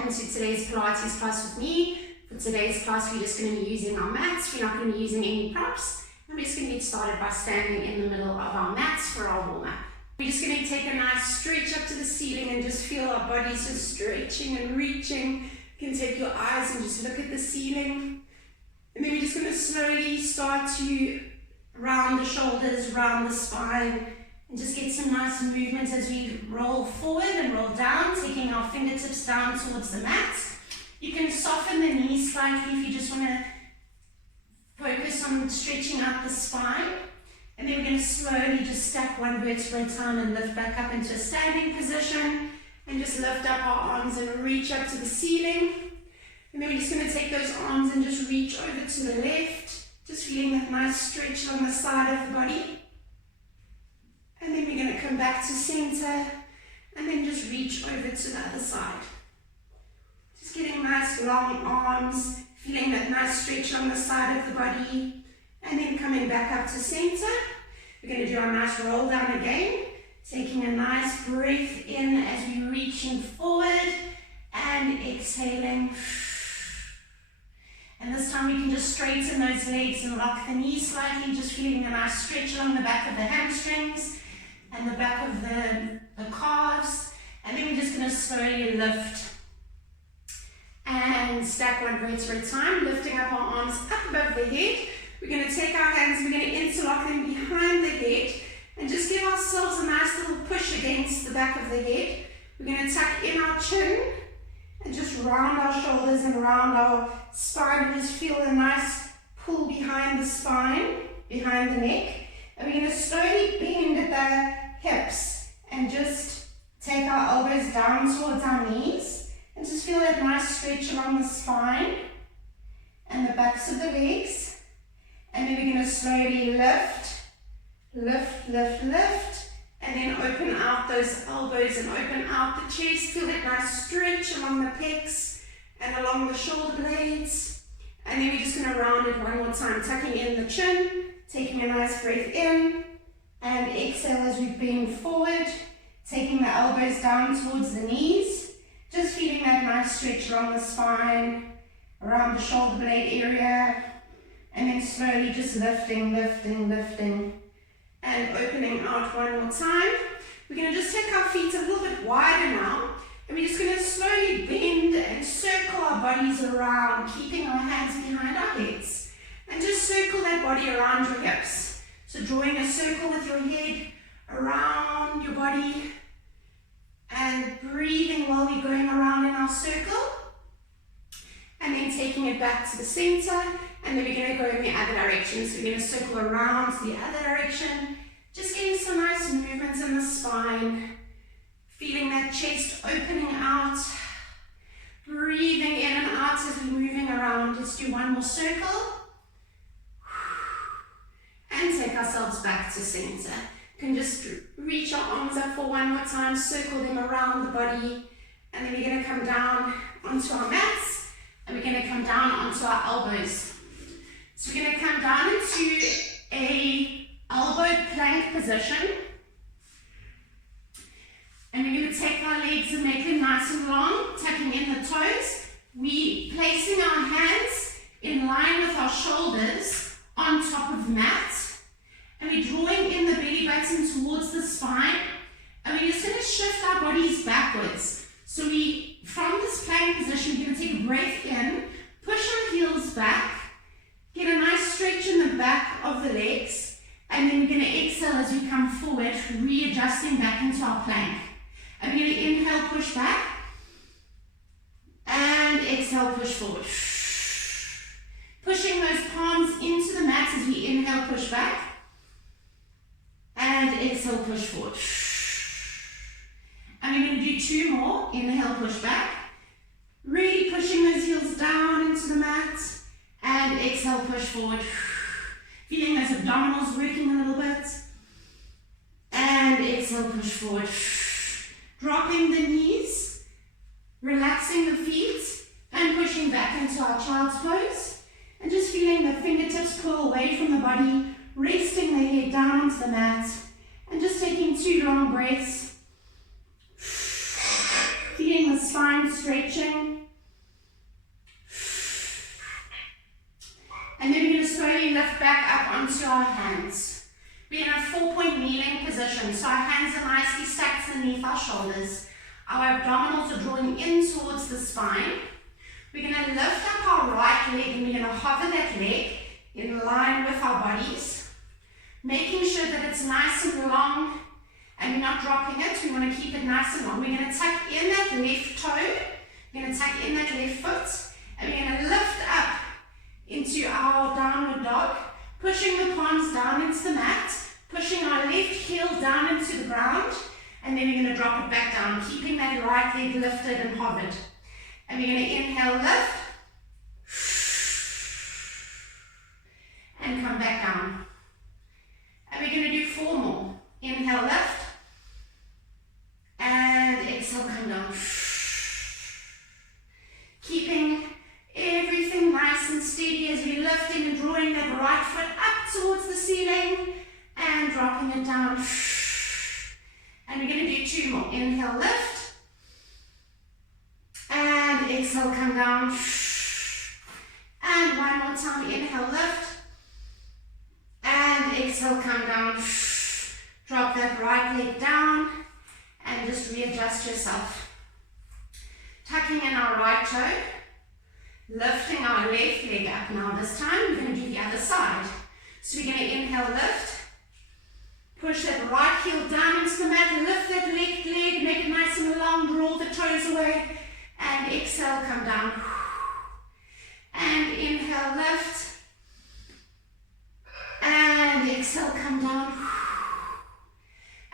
welcome to today's Pilates class with me. For today's class, we're just going to be using our mats. We're not going to be using any props. And we're just going to get started by standing in the middle of our mats for our warm-up. We're just going to take a nice stretch up to the ceiling and just feel our bodies just stretching and reaching. You can take your eyes and just look at the ceiling. And then we're just going to slowly start to round the shoulders, round the spine, and just get some nice movement as we roll forward and roll down, taking our fingertips down towards the mat. You can soften the knees slightly if you just want to focus on stretching out the spine. And then we're going to slowly just stack one vertebra at a time and lift back up into a standing position. And just lift up our arms and reach up to the ceiling. And then we're just going to take those arms and just reach over to the left. Just feeling that nice stretch along the side of the body. And then we're going to come back to center and then just reach over to the other side. Just getting nice long arms, feeling that nice stretch on the side of the body, and then coming back up to center. We're going to do our nice roll down again, taking a nice breath in as we're reaching forward and exhaling. And this time we can just straighten those legs and lock the knees slightly, just feeling a nice stretch along the back of the hamstrings and the back of the calves. And then we're just going to slowly lift and stack one vertebra at a time, lifting up our arms up above the head. We're going to take our hands, we're going to interlock them behind the head and just give ourselves a nice little push against the back of the head. We're going to tuck in our chin and just round our shoulders and round our spine. Just feel a nice pull behind the spine, behind the neck. And we're going to slowly bend at the hips and just take our elbows down towards our knees and just feel that nice stretch along the spine and the backs of the legs. And then we're going to slowly lift, lift, lift, lift, and then open out those elbows and open out the chest. Feel that nice stretch along the pecs and along the shoulder blades. And then we're just going to round it one more time, tucking in the chin, taking a nice breath in, and exhale as we bend forward, taking the elbows down towards the knees, just feeling that nice stretch along the spine, around the shoulder blade area, and then slowly just lifting, lifting, lifting, and opening out one more time. We're going to just take our feet a little bit wider now, and we're just going to slowly bend and circle our bodies around, keeping our hands behind our heads. And just circle that body around your hips. So drawing a circle with your head around your body and breathing while we're going around in our circle. And then taking it back to the center. And then we're going to go in the other direction. So we're going to circle around to the other direction. Just getting some nice movements in the spine. Feeling that chest opening out. Breathing in and out as we're moving around. Let's do one more circle. And take ourselves back to center. You can just reach our arms up for one more time, circle them around the body, and then we're going to come down onto our mats, and we're going to come down onto our elbows. So we're going to come down into a elbow plank position, and we're going to take our legs and make them nice and long, tucking in the toes. We placing our hands in line with our shoulders on top of the mat. And we're drawing in the belly button towards the spine. And we're just going to shift our bodies backwards. So from this plank position, we're going to take a breath in, push our heels back, get a nice stretch in the back of the legs, and then we're going to exhale as we come forward, readjusting back into our plank. And we're going to inhale, push back, and exhale, push forward. Pushing those palms into the mat as we inhale, push back. And exhale, push forward. And we're going to do two more. Inhale, push back. Really pushing those heels down into the mat. And exhale, push forward. Feeling those abdominals working a little bit. And exhale, push forward. Dropping the knees. Relaxing the feet. And pushing back into our child's pose. And just feeling the fingertips pull away from the body, resting the head down onto the mat, and just taking 2 long breaths. Feeling the spine spine stretching. And then we're going to slowly lift back up onto our hands. We're in a 4-point kneeling position, so our hands are nicely stacked underneath our shoulders. Our abdominals are drawing in towards the spine. We're going to lift up our right leg and we're going to hover that leg in line with our bodies, making sure that it's nice and long and we're not dropping it. We want to keep it nice and long. We're going to tuck in that left toe, we're going to tuck in that left foot, and we're going to lift up into our downward dog, pushing the palms down into the mat, pushing our left heel down into the ground, and then we're going to drop it back down, keeping that right leg lifted and hovered. And we're going to inhale, lift, and come back down. And we're going to do 4 more. Inhale, lift, and exhale, come down. Keeping everything nice and steady as we're lifting and drawing that right foot up towards the ceiling and dropping it down. And we're going to do 2 more. Inhale, lift, and exhale, come down. And 1 more time. Inhale, lift, and exhale, come down. Drop that right leg down and just readjust yourself. Tucking in our right toe, lifting our left leg up. Now this time we're going to do the other side. So we're going to inhale, lift, push that right heel down into the mat, lift that left leg, make it nice and long, draw the toes away, and exhale, come down. And inhale, lift, and exhale, come down.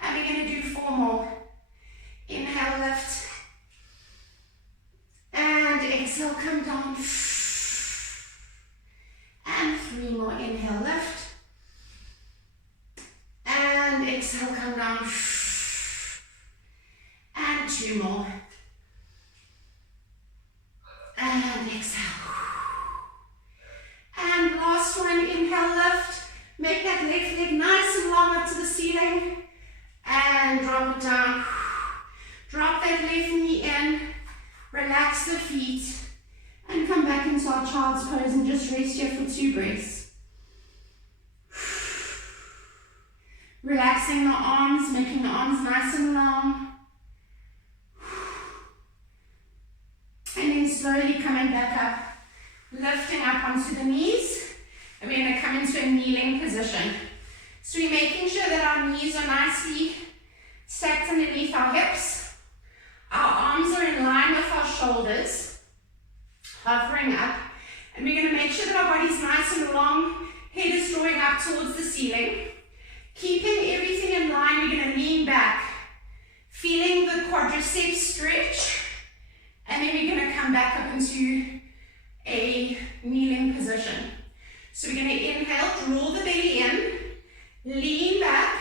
And we're going to do 4 more. Inhale, lift, and exhale, come down. And 3 more. Inhale, lift, and exhale, come down. And 2 more. And exhale. And last one. Inhale, lift. Make that left leg nice and long up to the ceiling. And drop it down. Drop that left knee in. Relax the feet. And come back into our child's pose and just rest here for 2 breaths. Relaxing the arms, making the arms nice and long. And then slowly coming back up, lifting up onto the knees. And we're going to come into a kneeling position. So we're making sure that our knees are nicely stacked underneath our hips. Our arms are in line with our shoulders, hovering up. And we're going to make sure that our body's nice and long, head is drawing up towards the ceiling. Keeping everything in line, we're going to lean back, feeling the quadriceps stretch. And then we're going to come back up into a kneeling position. So we're going to inhale, draw the belly in, lean back,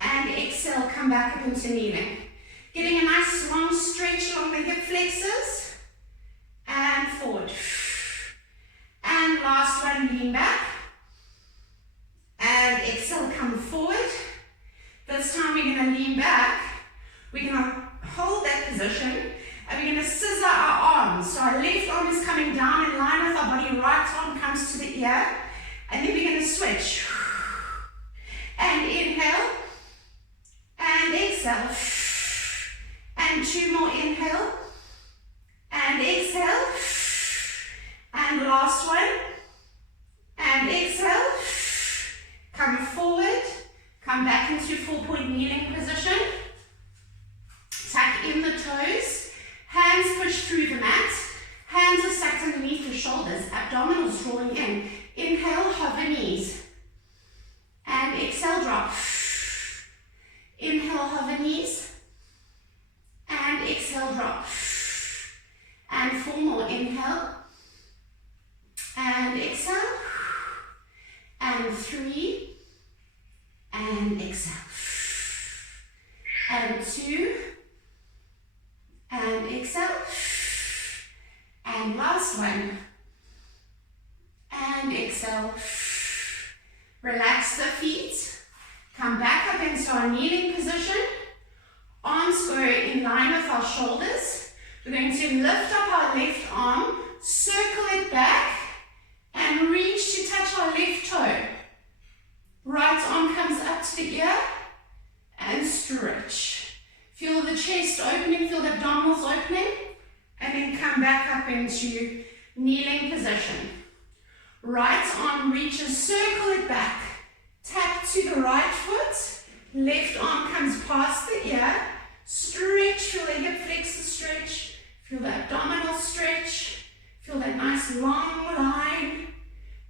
and exhale, come back up into kneeling. Getting a nice long stretch along the hip flexors, and forward. And last one, lean back, and exhale, come forward. This time we're going to lean back, we're going to hold that position, and we're going to scissor our arms. So our left arm is coming down in line with our body, right arm comes to the ear, and then we're going to switch. And inhale, and exhale. And 2 more. Inhale, and exhale. And last one, and exhale. Come forward, come back into 4-point kneeling position. Tuck in the toes, hands push through the mat, hands are stacked underneath the shoulders, abdominals drawing in. Inhale, hover knees. And exhale, drop. Inhale, hover knees. And exhale, drop. And 4 more. Inhale. And exhale. And 3. And exhale. And 2. And exhale. And last one. And exhale. Relax the feet. Come back up into our kneeling position. Arms go in line with our shoulders. to lift up our left arm, circle it back, and reach to touch our left toe. Right arm comes up to the ear, and stretch. Feel the chest opening, feel the abdominals opening, and then come back up into kneeling position. Right arm reaches, circle it back, tap to the right foot, left arm comes past the ear, stretch, feel the hip flexor stretch, feel the abdominal stretch, feel that nice long line,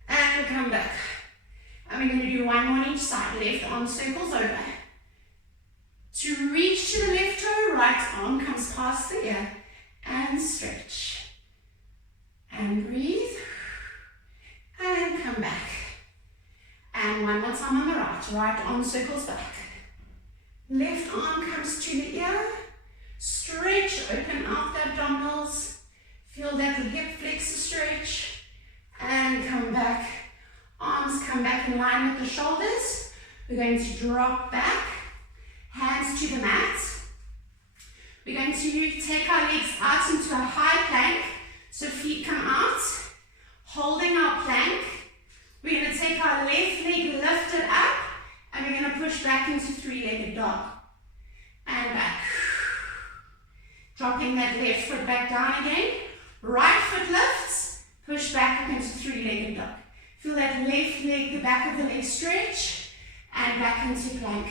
and come back. And we're going to do one more on each side. Left arm circles over. To reach to the left toe, right arm comes past the ear, and stretch. And breathe. And come back. And one more time on the right. Right arm circles back. Left arm comes to the ear. Stretch, open out the abdominals. Feel that hip flexor stretch. And come back. Arms come back in line with the shoulders. We're going to drop back. Hands to the mat. We're going to take our legs out into a high plank. So feet come out. Holding our plank. We're going to take our left leg lifted up. And we're going to push back into three-legged dog. And back. Dropping that left foot back down again. Right foot lifts. Push back up into three-legged dog. Feel that left leg, the back of the leg stretch. And back into plank.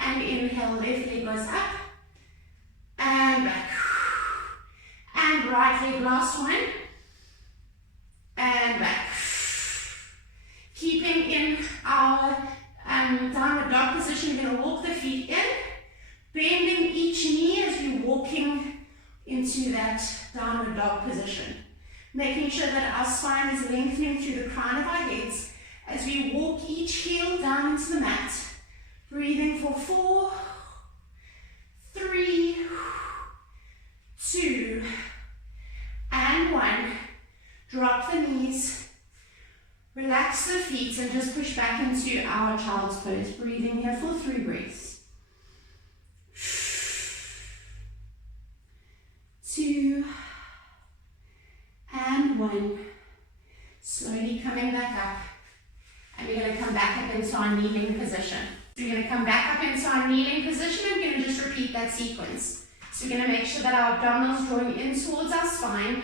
And inhale, left leg goes up. And back. And right leg, last one. And back. Keeping in our downward dog position, we're going to walk the feet in. Bending each knee as we're walking into that downward dog position. Making sure that our spine is lengthening through the crown of our heads as we walk each heel down into the mat. Breathing for 4, 3, 2, and 1. Drop the knees. Relax the feet and just push back into our child's pose. Breathing here for 3 breaths. 2, and 1. Slowly coming back up. And we're going to come back up into our kneeling position. So we're going to come back up into our kneeling position and we're going to just repeat that sequence. So we're going to make sure that our abdominals drawing in towards our spine.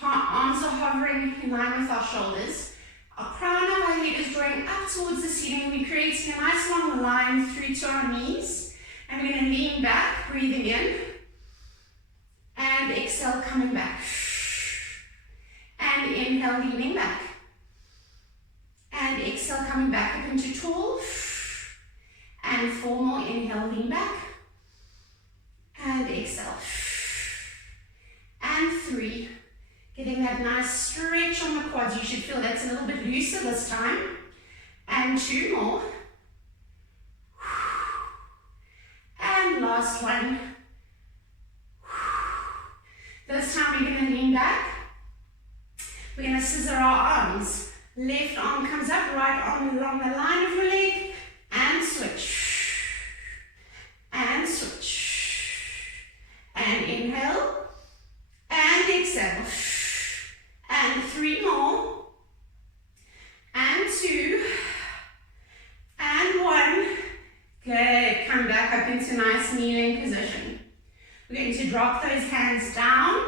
Arms are hovering in line with our shoulders. Our crown of our head is drawing up towards the ceiling. We're creating a nice long line through to our knees. And we're going to lean back, breathing in. And exhale, coming back. And inhale, leaning back. And exhale, coming back up into tall. And 4 more, inhale, lean back. And exhale. And 3. Getting that nice stretch on the quads. You should feel that's a little bit looser this time. And 2 more. And last one. This time we're going to lean back. We're going to scissor our arms. Left arm comes up, right arm along the line of your leg. And switch. And switch. And inhale. And exhale. And 3 more. And 2. And 1. Good. Come back up into nice kneeling position. We're going to drop those hands down.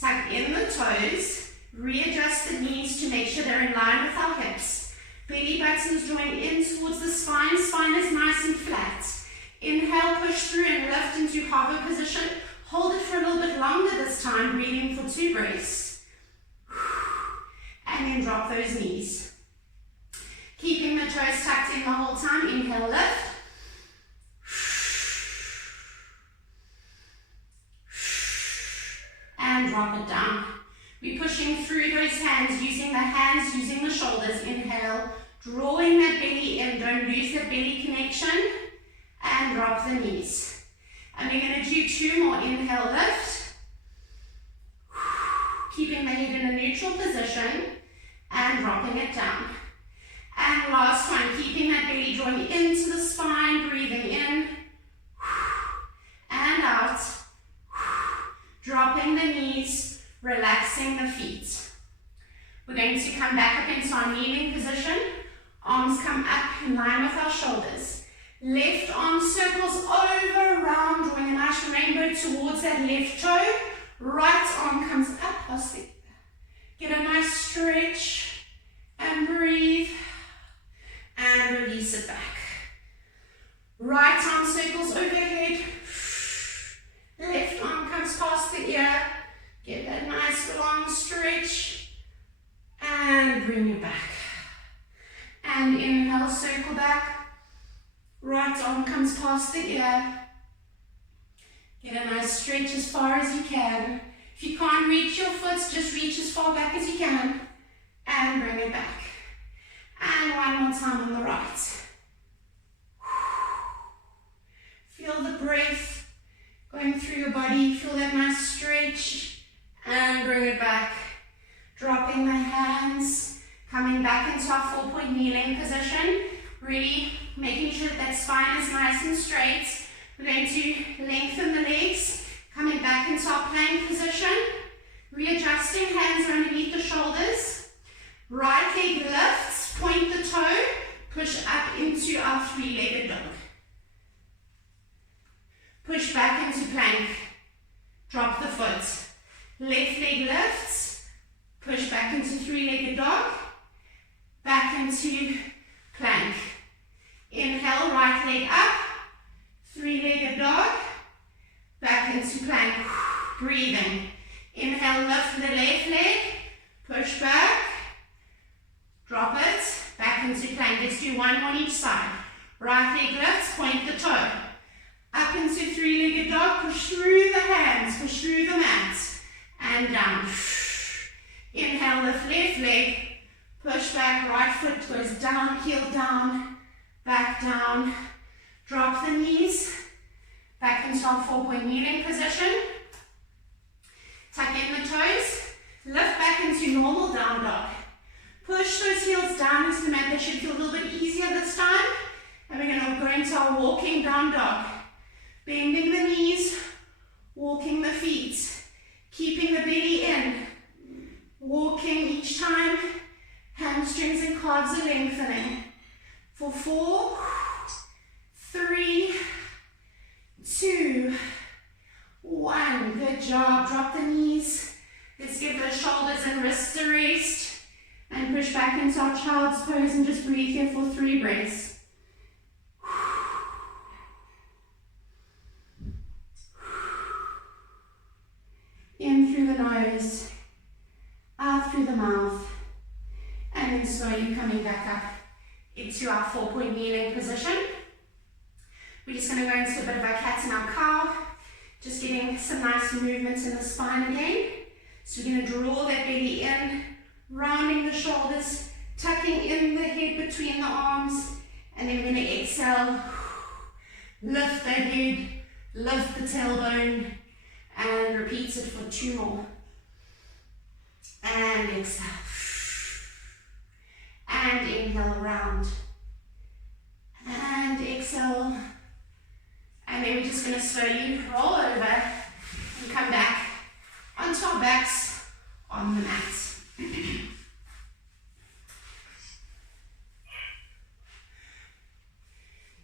Tuck in the toes. Readjust the knees to make sure they're in line with our hips. Belly buttons drawing in towards the spine. Spine is nice and flat. Inhale, push through and lift into hover position. Hold it for a little bit longer this time. Breathing for 2 breaths. And then drop those knees. Keeping the toes tucked in the whole time. Inhale, lift. And drop it down. We're pushing through those hands, using the shoulders. Inhale, drawing that belly in. Don't lose that belly connection. And drop the knees. And we're going to do 2 more. Inhale, lift. Keeping the head in a neutral position. And dropping it down. And last one, keeping that belly drawing into the spine. Breathing in. And out. dropping the knees, relaxing the feet. We're going to come back up into our kneeling position. Arms come up in line with our shoulders. Left arm circles over, around, drawing a nice rainbow towards that left toe. Right arm comes up, past it. Get a nice stretch and breathe and release it back. Right arm circles overhead. Left arm comes past the ear. Get that nice long stretch and bring it back. And inhale, circle back. Right arm comes past the ear. Get a nice stretch as far as you can. If you can't reach your foot, just reach as far back as you can and bring it back. And one more time on the right. Feel the breath going through your body. Feel that nice stretch and bring it back. Dropping the hands, coming back into our 4-point kneeling position. Really making sure that spine is nice and straight. We're going to lengthen the legs, coming back into our plank position. Readjusting, hands underneath the shoulders. Right leg lifts, point the toe, push up into our 3-legged dog. Push back into plank, drop the foot. Left leg lifts, push back into 3-legged dog, back into plank. Inhale, right leg up, 3-legged dog, back into plank. Breathing. Inhale, lift the left leg, push back, drop it, back into plank. Let's do one on each side. Right leg lifts, point the toe. Up into 3-legged dog, push through the hands, push through the mat, and down. Inhale, lift left leg, push back, right foot goes down, heel down, back down. Drop the knees, back into our 4-point kneeling position. Tuck in the toes, lift back into normal down dog. Push those heels down into the mat. They should feel a little bit easier this time. And we're going to go into our walking down dog. Bending the knees, walking the feet, keeping the belly in. Walking each time, hamstrings and calves are lengthening. For 4, 3, 2, 1. Good job. Drop the knees. Let's give the shoulders and wrists a rest. And push back into our child's pose and just breathe here for 3 breaths. In through the nose, out through the mouth, and then slowly coming back up into our 4-point kneeling position. We're just going to go into a bit of our cat and our cow, just getting some nice movements in the spine again. So we're going to draw that belly in, rounding the shoulders, tucking in the head between the arms, and then we're going to exhale, lift the head, lift the tailbone, and repeat it for 2 more. And exhale. And inhale, round. And exhale. And then we're just going to slowly roll over and come back onto our backs on the mat.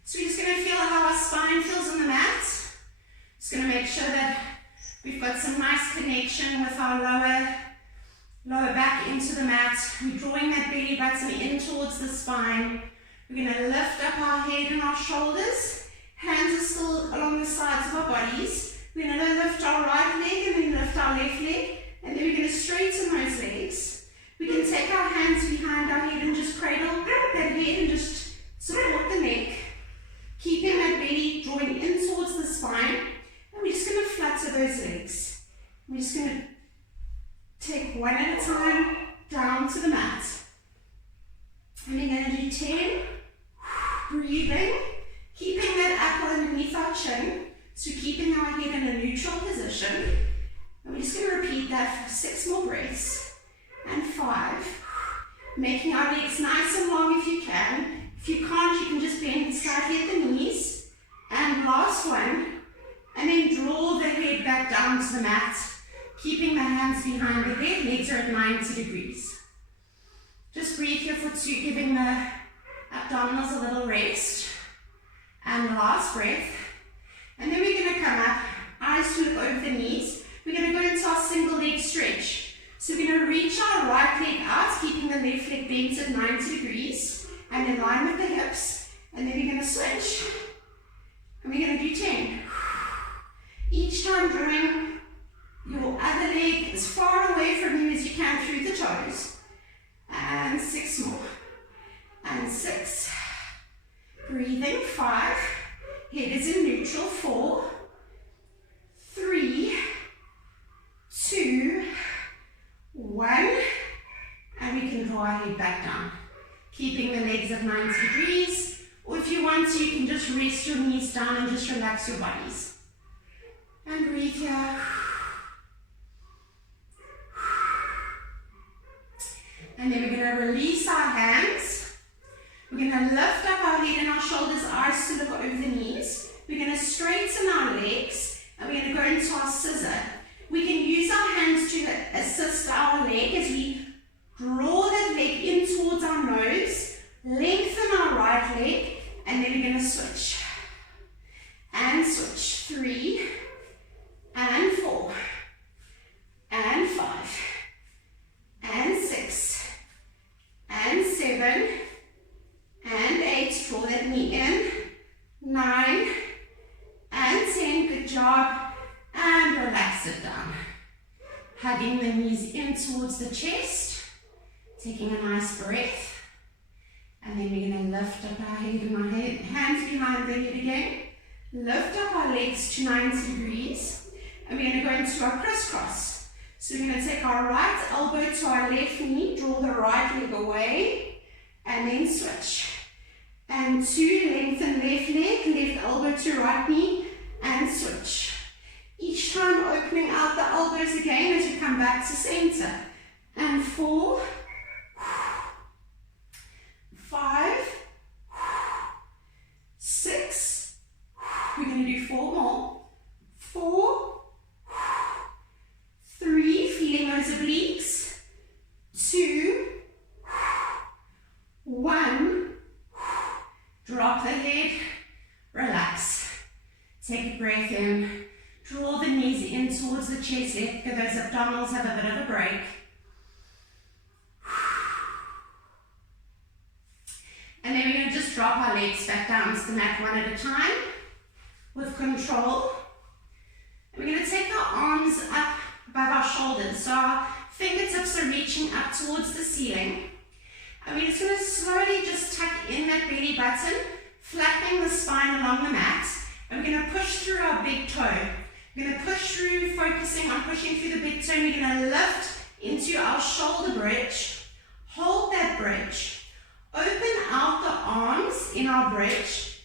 So we're just going to feel how our spine feels on the mat. Just going to make sure that we've got some nice connection with our lower back into the mat. We're drawing that belly button in towards the spine. We're going to lift up our head and our shoulders. Hands are still along the sides of our bodies. We're going to lift our right leg and then lift our left leg. And then we're going to straighten those legs. We can take our hands behind our head and just cradle that head and just support the neck. Keeping that belly drawing in towards the spine. And we're just going to flutter those legs. We're just going to take one at a time down to the mat. And we're going to do 10. Breathing. Keeping that apple underneath our chin. So keeping our head in a neutral position. And we're just going to repeat that for 6 more breaths. And 5. Making our legs nice and long if you can. If you can't, you can just bend slightly at the knees. And last one. And then draw the head back down to the mat. Keeping the hands behind the head, legs are at 90 degrees. Just breathe here for 2, giving the abdominals a little rest. And last breath. And then we're going to come up, eyes to look over the knees. We're going to go into our single leg stretch. So we're going to reach our right leg out, keeping the left leg bent at 90 degrees and in line with the hips. And then we're going to switch. And we're going to do 10. Each time drawing your other leg as far away from you as you can through the toes. And 6 more. And 6. Breathing. 5. Head is in neutral. 4. 3. 2. 1. And we can draw our head back down. Keeping the legs at 90 degrees. Or if you want to, you can just rest your knees down and just relax your bodies. And breathe here. And then we're going to release our hands. We're going to lift up our head and our shoulders, eyes to look over the knees. We're going to straighten our legs and we're going to go into our scissor. We can use our hands to assist our leg as we draw that leg in towards our nose, lengthen our right leg, and then we're going to switch. And switch. 3, and 4, and 5, and 6, and 7, and 8, draw that knee in, 9, and 10, good job, and relax it down. Hugging the knees in towards the chest, taking a nice breath, and then we're going to lift up our head and our hands behind the head again, lift up our legs to 90 degrees, and we're going to go into our crisscross. So we're going to take our right elbow to our left knee, draw the right leg away, and then switch. And 2, lengthen left leg, left elbow to right knee, and switch. Each time opening out the elbows again as we come back to center. And 4, 5, 6, we're going to do 4 more. 4, 3, feeling those obliques. 2, 1, drop the head, relax. Take a breath in, draw the knees in towards the chest, let those abdominals have a bit of a break. And then we're going to just drop our legs back down to the mat one at a time with control. And we're going to take our arms up above our shoulders. So our fingertips are reaching up towards the ceiling. And we're just going to slowly just tuck in that belly button, flattening the spine along the mat. And we're going to push through our big toe. We're going to push through, focusing on pushing through the big toe. We're going to lift into our shoulder bridge. Hold that bridge. Open out the arms in our bridge.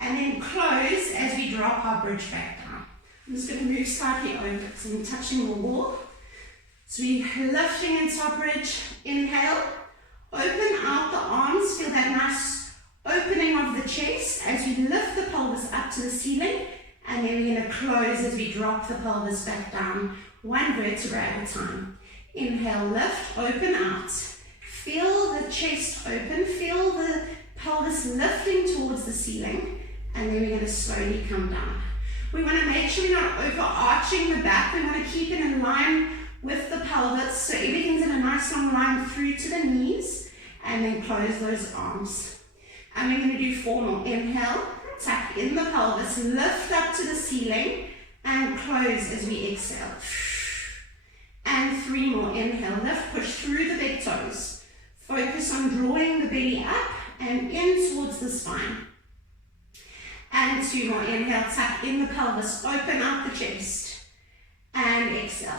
And then close as we drop our bridge back down. I'm just going to move slightly over because I'm touching the wall. So we're lifting into our bridge. Inhale. Open out the arms. Feel that nice opening of the chest as we lift the pelvis up to the ceiling. And then we're going to close as we drop the pelvis back down, one vertebra at a time. Inhale, lift, open out. Feel the chest open, feel the pelvis lifting towards the ceiling, and then we're going to slowly come down. We want to make sure we're not overarching the back. We want to keep it in line with the pelvis, so everything's in a nice long line through to the knees, and then close those arms. And we're going to do 4 more. Inhale, tuck in the pelvis, lift up to the ceiling, and close as we exhale. And 3 more. Inhale, lift, push through the big toes. Focus on drawing the belly up and in towards the spine. And 2 more. Inhale, tuck in the pelvis, open out the chest, and exhale.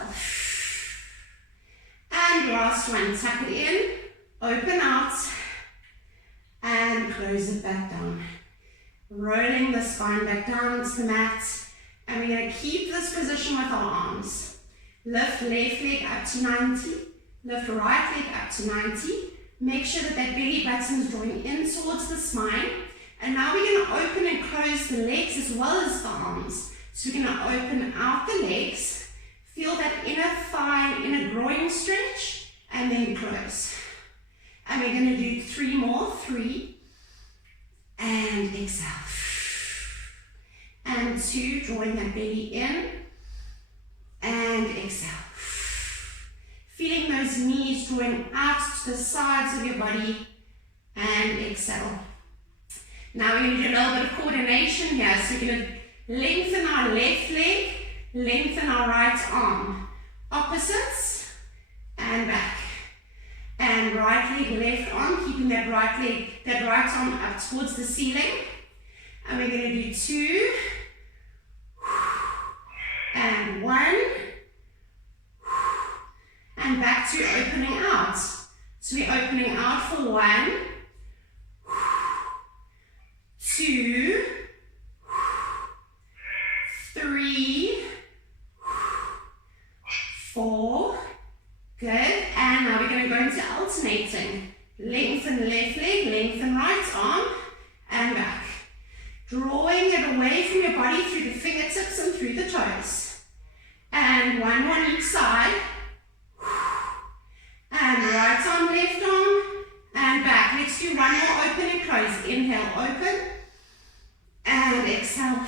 And last one, tuck it in, open out, and close it back down. Rolling the spine back down to the mat, and we're going to keep this position with our arms. Lift left leg up to 90, lift right leg up to 90. Make sure that that belly button is drawing in towards the spine. And now we're going to open and close the legs as well as the arms. So we're going to open out the legs, feel that inner then close. And we're going to do 3 more. 3. And exhale. And 2, drawing that belly in. And exhale. Feeling those knees drawing out to the sides of your body. And exhale. Now we're going to do a little bit of coordination here. So we're going to lengthen our left leg, lengthen our right arm. Opposites, and back. And right leg, left arm, keeping that right leg, that right arm up towards the ceiling. And we're going to do 2, and 1, and back to opening out. So we're opening out for 1, 2, 3, 4, good, and now we're going to go into alternating. Lengthen left leg, lengthen right arm, and back. Drawing it away from your body through the fingertips and through the toes. And 1 on each side. And right arm, left arm, and back. Let's do 1 more open and close. Inhale, open, and exhale.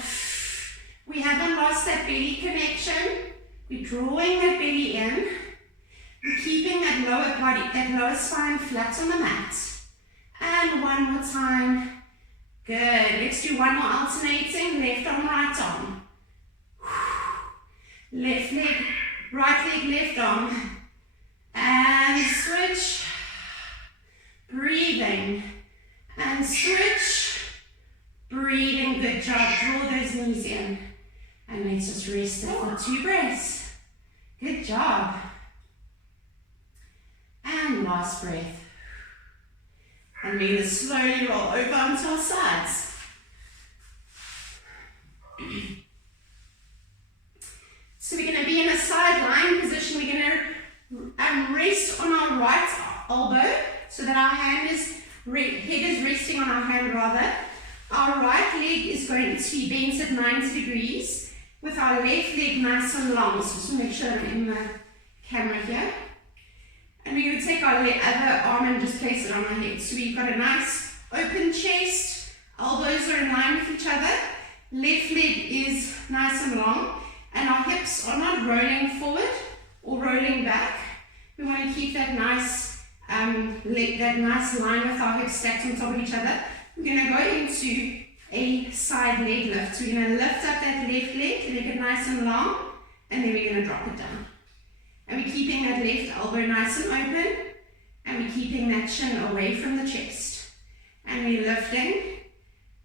We haven't lost that belly connection. We're drawing that belly in. We're keeping that lower body, that lower spine flat on the mat. And 1 more time. Good. Let's do 1 more alternating. Left arm, right arm. Left leg, right leg, left arm. And switch. Breathing. And switch. Breathing. Good job. Draw those knees in. And let's just rest there for 2 breaths. Good job. And last breath. And we're going to slowly roll over onto our sides. So we're going to be in a side lying position. We're going to rest on our right elbow so that our head is resting on our hand rather. Our right leg is going to be bent at 90 degrees with our left leg nice and long. So just make sure I'm in the camera here. And we're going to take our other arm and just place it on our head. So we've got a nice open chest, elbows are in line with each other, left leg is nice and long, and our hips are not rolling forward or rolling back. We want to keep that nice line with our hips stacked on top of each other. We're going to go into a side leg lift. So we're going to lift up that left leg, make it nice and long, and then we're going to drop it down. And we're keeping that left elbow nice and open, and we're keeping that chin away from the chest. And we're lifting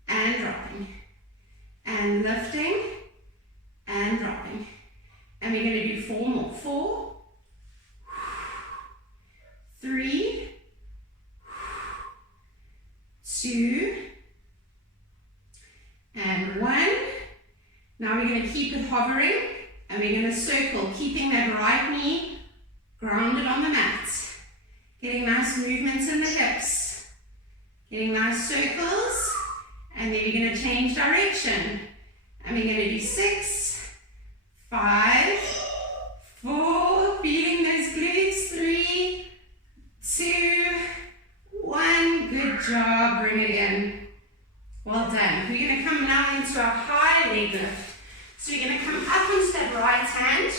and dropping, and lifting and dropping. And we're going to do 4 more. 4, 3, 2, and 1. Now we're going to keep it hovering. And we're going to circle, keeping that right knee grounded on the mat. Getting nice movements in the hips. Getting nice circles. And then we're going to change direction. And we're going to do 6, 5, 4, feeling those glutes, 3, 2, 1. Good job, bring it in. Well done. We're going to come now into our high leg lift. So we're going to come up onto that right hand.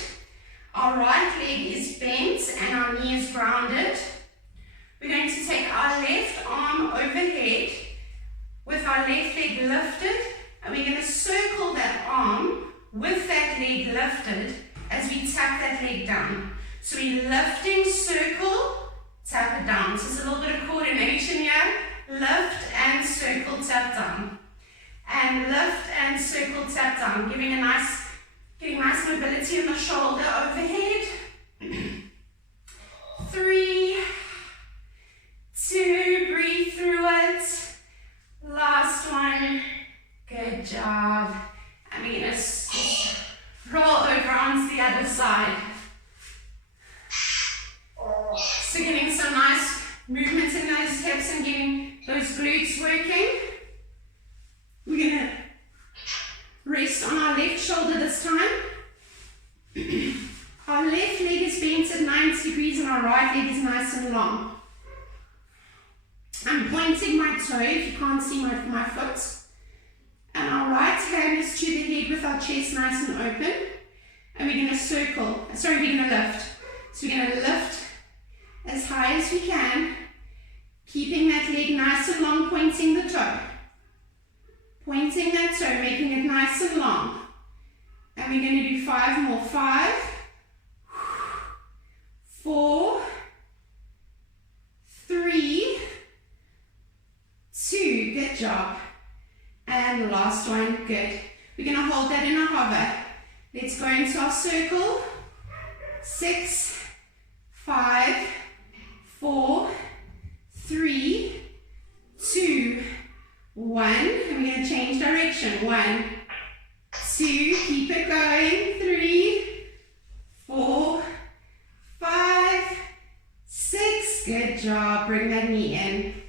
Our right leg is bent and our knee is grounded. We're going to take our left arm overhead with our left leg lifted, and we're going to circle that arm with that leg lifted as we tap that leg down. So we're lifting, circle, tap it down. So it's a little bit of coordination here. Lift and circle, tap down. And lift and circle, tap down, getting nice mobility in the shoulder overhead. 3, 2, breathe through it. Last one. Good job. And we're going to roll over onto the other side. So getting some nice movement in those hips and getting those glutes working. We're going to rest on our left shoulder this time. Our left leg is bent at 90 90 degrees and our right leg is nice and long. I'm pointing my toe if you can't see my foot. And our right hand is to the head with our chest nice and open. And we're going to circle. Sorry, we're going to lift. So we're going to lift as high as we can, keeping that leg nice and long, pointing the toe. Pointing that toe, making it nice and long. And we're going to do 5 more. 5, 4, 3, 2, good job. And last one, good. We're going to hold that in a hover. Let's go into our circle. 6, 5, 4, 3, 2, 1. And we're going to change direction. 1, 2, keep it going. 3, 4, 5, 6. Good job. Bring that knee in.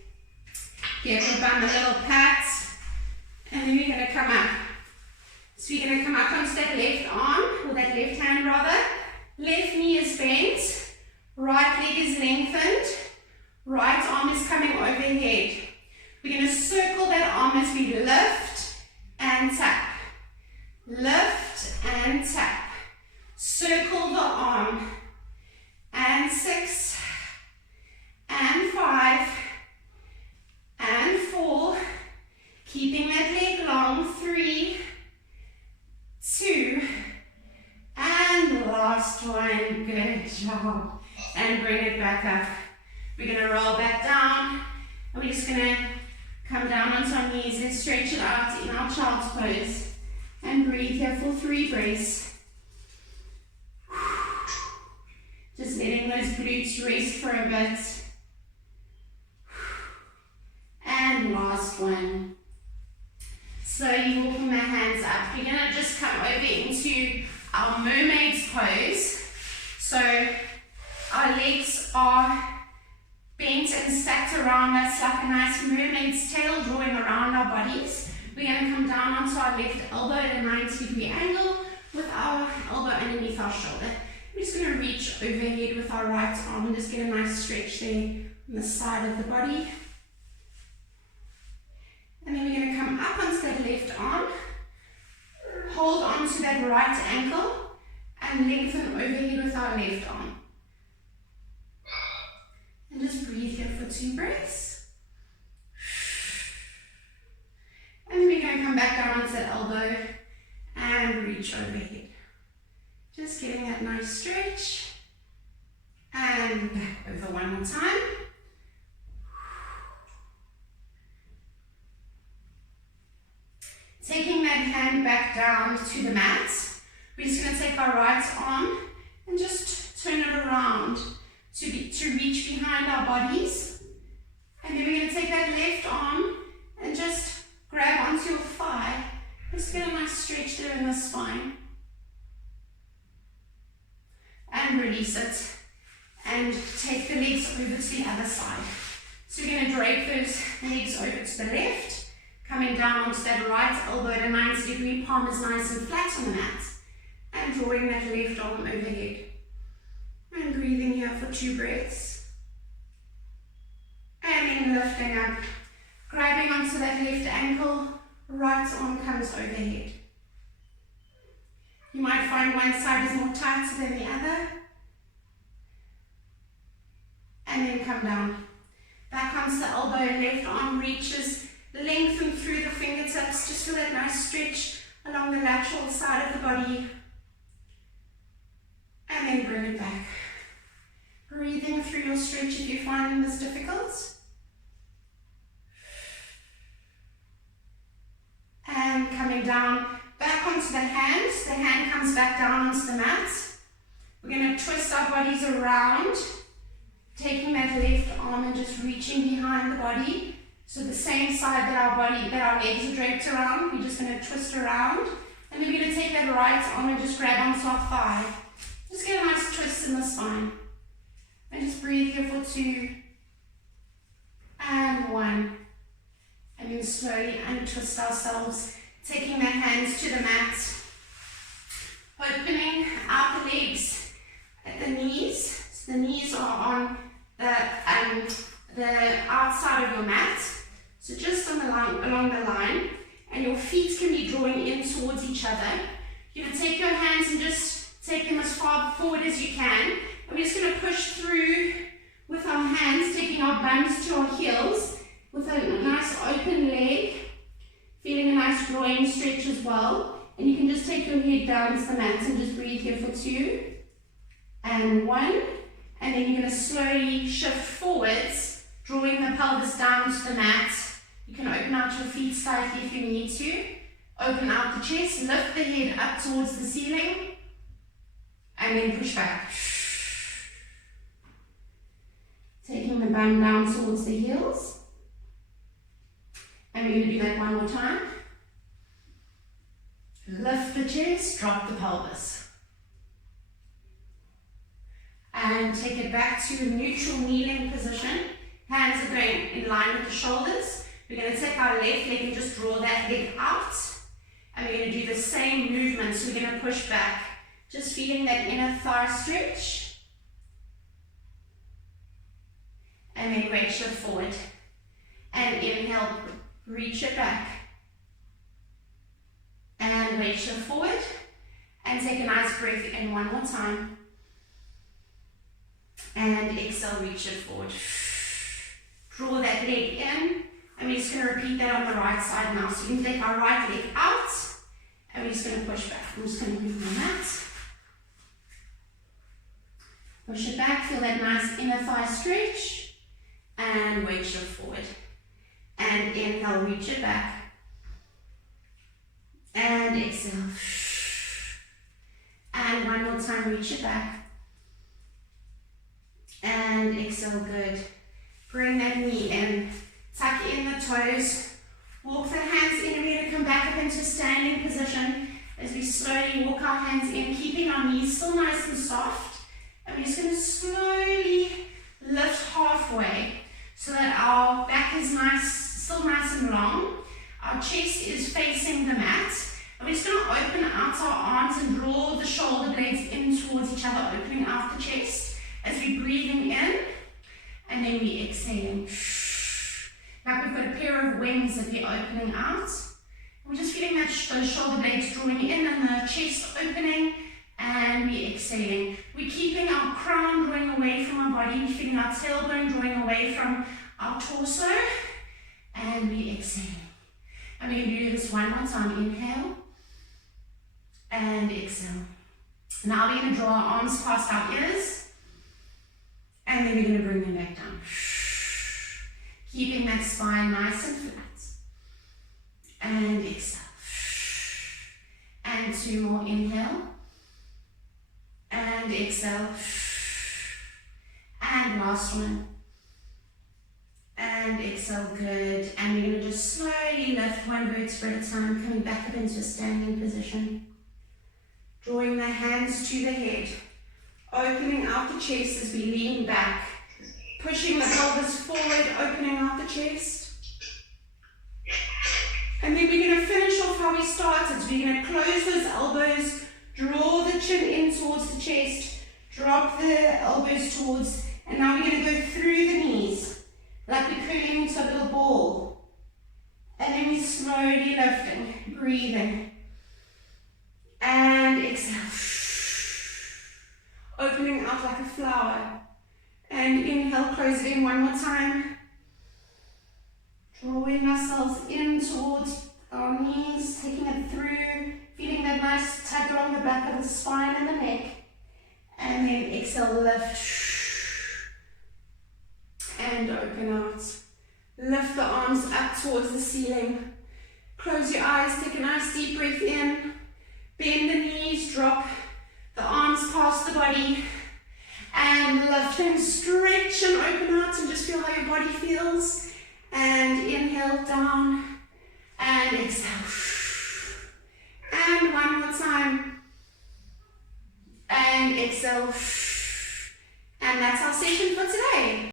Give your bum a little pat. And then we're going to come up. So we're going to come up onto that left arm, or that left hand rather. Left knee is bent. Right leg is lengthened. Right arm is coming overhead. We're going to circle that arm as we lift and tap. Lift and tap. Circle the arm. And 6. And 5. And 4. Keeping that leg long. 3, 2, and last one. Good job. And bring it back up. We're going to roll back down. And we're just going to come down onto our knees. Let's stretch it out in our child's pose. And breathe here for 3 breaths. Just letting those glutes rest for a bit. And last one. Slowly walking the hands up. We're going to just come over into our mermaid's pose. So our legs are bent and stacked around us like a nice mermaid's tail drawing around our bodies. We're going to come down onto our left elbow at a 90-degree angle with our elbow underneath our shoulder. We're just going to reach overhead with our right arm and just get a nice stretch there on the side of the body. And then we're going to come up onto that left arm, hold onto that right ankle, and lengthen overhead with our left arm. And just breathe here for 2 breaths. And then we're going to come back down onto that elbow and reach overhead. Just getting that nice stretch. And back over one more time. Taking that hand back down to the mat, we're just going to take our right arm and just turn it around to reach behind our bodies. And then we're going to take that left arm and just grab onto your thigh. Just get a nice stretch there in the spine. And release it. And take the legs over to the other side. So we're going to drape those legs over to the left. Coming down onto that right elbow at a 90-degree, palm is nice and flat on the mat. And drawing that left arm overhead. And breathing here for 2 breaths. And then lifting up. Grabbing onto that left ankle, right arm comes overhead. You might find one side is more tighter than the other. And then come down. Back onto the elbow, left arm reaches. Lengthen through the fingertips, just feel that nice stretch along the lateral side of the body. And then bring it back. Breathing through your stretch if you're finding this difficult. And coming down, back onto the hand. The hand comes back down onto the mat. We're going to twist our bodies around, taking that left arm and just reaching behind the body. So the same side that our legs are draped around, we're just going to twist around. And then we're going to take that right arm and just grab onto our thigh. Just get a nice twist in the spine. And just breathe here for 2. And 1. And then slowly untwist ourselves, taking the hands to the mat. Opening out the legs at the knees. So the along the line, and your feet can be drawing in towards each other. You're going to take your hands and just take them as far forward as you can. And we're just going to push through with our hands, taking our bums to our heels, with a nice open leg, feeling a nice groin stretch as well. And you can just take your head down to the mat and just breathe here for 2 and 1. And then you're going to slowly shift forwards, drawing the pelvis down to the mat. You can open out your feet slightly if you need to. Open out the chest, lift the head up towards the ceiling, and then push back. Taking the bum down towards the heels. And we're going to do that one more time. Lift the chest, drop the pelvis. And take it back to a neutral kneeling position. Hands are going in line with the shoulders. We're going to take our left leg and just draw that leg out. And we're going to do the same movement. So we're going to push back. Just feeling that inner thigh stretch. And then weight shift forward. And inhale, reach it back. And weight shift forward. And take a nice breath in one more time. And exhale, reach it forward. Draw that leg in. And we're just going to repeat that on the right side now. So you can take our right leg out. And we're just going to push back. I'm just going to move my mat. Push it back. Feel that nice inner thigh stretch. And weight shift forward. And inhale, reach it back. And exhale. And one more time, reach it back. And exhale, good. Bring that knee in. Tuck in the toes. Walk the hands in. We're going to come back up into standing position as we slowly walk our hands in, keeping our knees still nice and soft. And we're just going to slowly lift halfway so that our back is nice, still nice and long. Our chest is facing the mat. And we're just going to open out our arms and draw the shoulder blades in towards each other, opening out the chest as we're breathing in. And then we're exhaling. Like we've got a pair of wings that we're opening out. We're just feeling that those shoulder blades drawing in and the chest opening. And we're exhaling. We're keeping our crown drawing away from our body. We're feeling our tailbone drawing away from our torso. And we're exhaling. And we're going to do this one more time. Inhale. And exhale. Now we're going to draw our arms past our ears. And then we're going to bring them back down. Keeping that spine nice and flat. And exhale. And 2 more. Inhale. And exhale. And last one. And exhale, good. And we're going to just slowly lift one vertebra at a time, coming back up into a standing position. Drawing the hands to the head. Opening out the chest as we lean back. Pushing the pelvis forward, opening out the chest. And then we're going to finish off how we started. So we're going to close those elbows, draw the chin in towards the chest, drop the elbows towards, and now we're going to go through the knees, like we're curling into a little ball. And then we're slowly lifting, breathing. And exhale. Opening out like a flower. And inhale, close it in one more time. Drawing ourselves in towards our knees, taking it through, feeling that nice tug along the back of the spine and the neck. And then exhale, lift. And open out. Lift the arms up towards the ceiling. Close your eyes, take a nice deep breath in. Bend the knees, drop the arms past the body. And lift and stretch and open out and just feel how your body feels.